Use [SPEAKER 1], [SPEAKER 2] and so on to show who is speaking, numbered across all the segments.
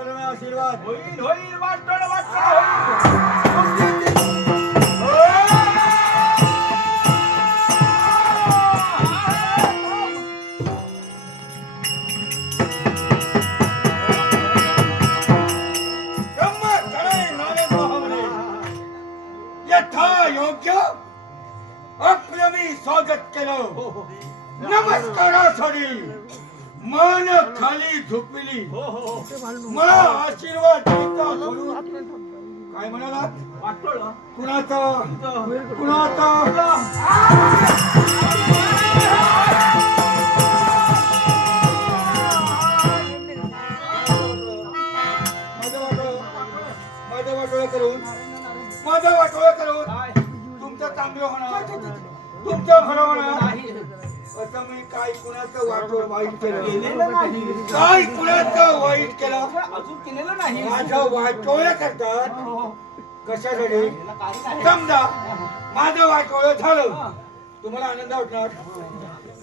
[SPEAKER 1] हा, हा, हा.
[SPEAKER 2] मंगलमय आशीर्वाद.
[SPEAKER 1] होईल होईल वाटण वाटण
[SPEAKER 2] ब्रह्मचर्य नामे भावने यथा योग्य आपलं मी स्वागत केलं। नमस्कारासाठी मन खाली झोपली
[SPEAKER 1] हो हो हो.
[SPEAKER 2] मला आशीर्वाद काय म्हणालात
[SPEAKER 1] वाटोळ
[SPEAKER 2] कुणाचा? करून. माझं वाटोळं करून.
[SPEAKER 1] काय?
[SPEAKER 2] तुमचं चांगलं होणार. तुमचं भलं असं मी काय कुणाचं वाटोळ वाईट केलं?
[SPEAKER 1] केलेलं नाही.
[SPEAKER 2] काय कुणाचं वाईट केलं?
[SPEAKER 1] अजून केलेलं नाही.
[SPEAKER 2] माझं वाटोळं करतात.
[SPEAKER 1] हो, हो.
[SPEAKER 2] कशासाठी? समजा माझं वाटोळं झालं. तुम्हाला आनंद वाटणार?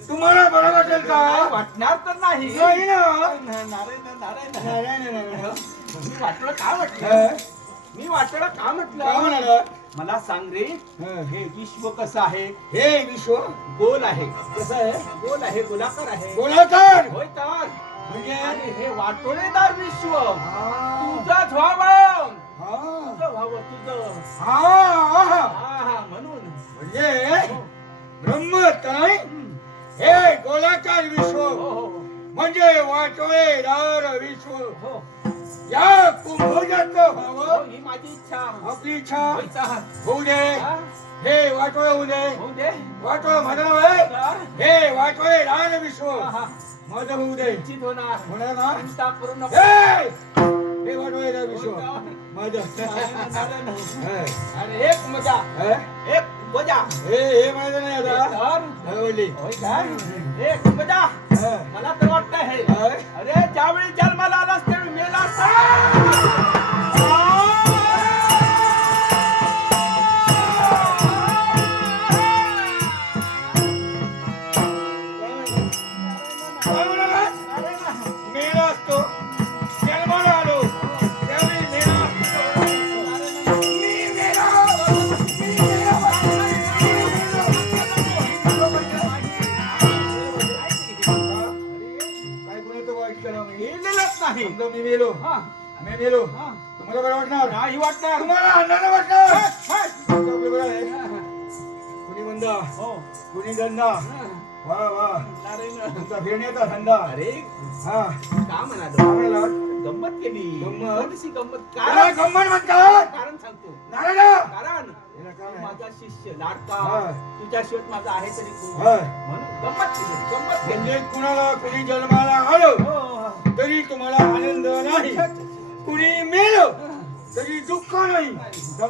[SPEAKER 2] तुम्हाला बरं वाटेल का?
[SPEAKER 1] वाटणार तर नाही.
[SPEAKER 2] नाही ना.
[SPEAKER 1] नारायण नारायण.
[SPEAKER 2] नाही.
[SPEAKER 1] मी वाटलं का म्हटलं?
[SPEAKER 2] हं?
[SPEAKER 1] मी वाटलं का
[SPEAKER 2] काय
[SPEAKER 1] म्हटलं
[SPEAKER 2] म्हणाला?
[SPEAKER 1] मला सांग रे
[SPEAKER 2] हं.
[SPEAKER 1] विश्व कसं आहे?
[SPEAKER 2] हे विश्व?
[SPEAKER 1] गोल आहे.
[SPEAKER 2] कसं आहे?
[SPEAKER 1] गोल आहे गोलाकार आहे.
[SPEAKER 2] गोलाकार!
[SPEAKER 1] होय तर.
[SPEAKER 2] म्हणजे?
[SPEAKER 1] हे वाटोळेदार विश्व. तुझंच व्हावं. तुझं व्हावं तुझं.
[SPEAKER 2] हा, हा.
[SPEAKER 1] हा. हा म्हणून.
[SPEAKER 2] म्हणजे? हे. गोलाकार विश्व.
[SPEAKER 1] हो हो
[SPEAKER 2] म्हणजे वाटोळेदार विश्व. या कुंभोजाचं
[SPEAKER 1] हो
[SPEAKER 2] व्हावं.
[SPEAKER 1] ही माझी इच्छा.
[SPEAKER 2] आपली इच्छा.
[SPEAKER 1] तर
[SPEAKER 2] होऊ दे.
[SPEAKER 1] हा?
[SPEAKER 2] हे वाटोळ होऊ दे. वाटोळ हे. वाटोळेदार विश्व.
[SPEAKER 1] हा, हा.
[SPEAKER 2] माझं होऊ दे.
[SPEAKER 1] होणार.
[SPEAKER 2] ना? हे. हे वाटोळेदार विश्व. माझं.
[SPEAKER 1] नारायण.
[SPEAKER 2] हे,
[SPEAKER 1] अरे एक मजा.
[SPEAKER 2] हे,
[SPEAKER 1] एक मजा.
[SPEAKER 2] हे हे माझं नाही
[SPEAKER 1] एक
[SPEAKER 2] आता हे
[SPEAKER 1] एक मजा.
[SPEAKER 2] हे,
[SPEAKER 1] मला तर वाटतं हे.
[SPEAKER 2] हे.
[SPEAKER 1] अरे ज्यावेळी
[SPEAKER 2] केलं मी
[SPEAKER 1] मेलेलंच नाही.
[SPEAKER 2] समजा मी मेलो.
[SPEAKER 1] हा,
[SPEAKER 2] मी मेलो.
[SPEAKER 1] हा.
[SPEAKER 2] तुम्हाला बरं वाटणार?
[SPEAKER 1] नाही वाटणार.
[SPEAKER 2] तुम्हाला आनंद वाटणार? तुमचं आपलं बरं आहे. कुणी मंदा?
[SPEAKER 1] हो.
[SPEAKER 2] कुणी धंदा वा वा.
[SPEAKER 1] नारायण.
[SPEAKER 2] तुमचा फिरण्याचा धंदा.
[SPEAKER 1] अरे
[SPEAKER 2] हा.
[SPEAKER 1] का म्हणालो
[SPEAKER 2] आम्हाला
[SPEAKER 1] गंमत केली.
[SPEAKER 2] गंमत?
[SPEAKER 1] थोडीशी गंमत.
[SPEAKER 2] त्याला
[SPEAKER 1] कारण
[SPEAKER 2] गंमत म्हणतात?
[SPEAKER 1] कारण सांगतो.
[SPEAKER 2] नारायण!
[SPEAKER 1] कारण.
[SPEAKER 2] याला काय?
[SPEAKER 1] तू
[SPEAKER 2] आहे?
[SPEAKER 1] माझा शिष्य लाडका.
[SPEAKER 2] हा.
[SPEAKER 1] तुझ्या शिवत माझा आहे तरी
[SPEAKER 2] हा.
[SPEAKER 1] म्हणून गंमत केली. गंमत केली.
[SPEAKER 2] म्हणजे कुणाला कुणी जन्माला आलं? तुम्हाला कुणी मेलं तरी दुःख नाही. समजा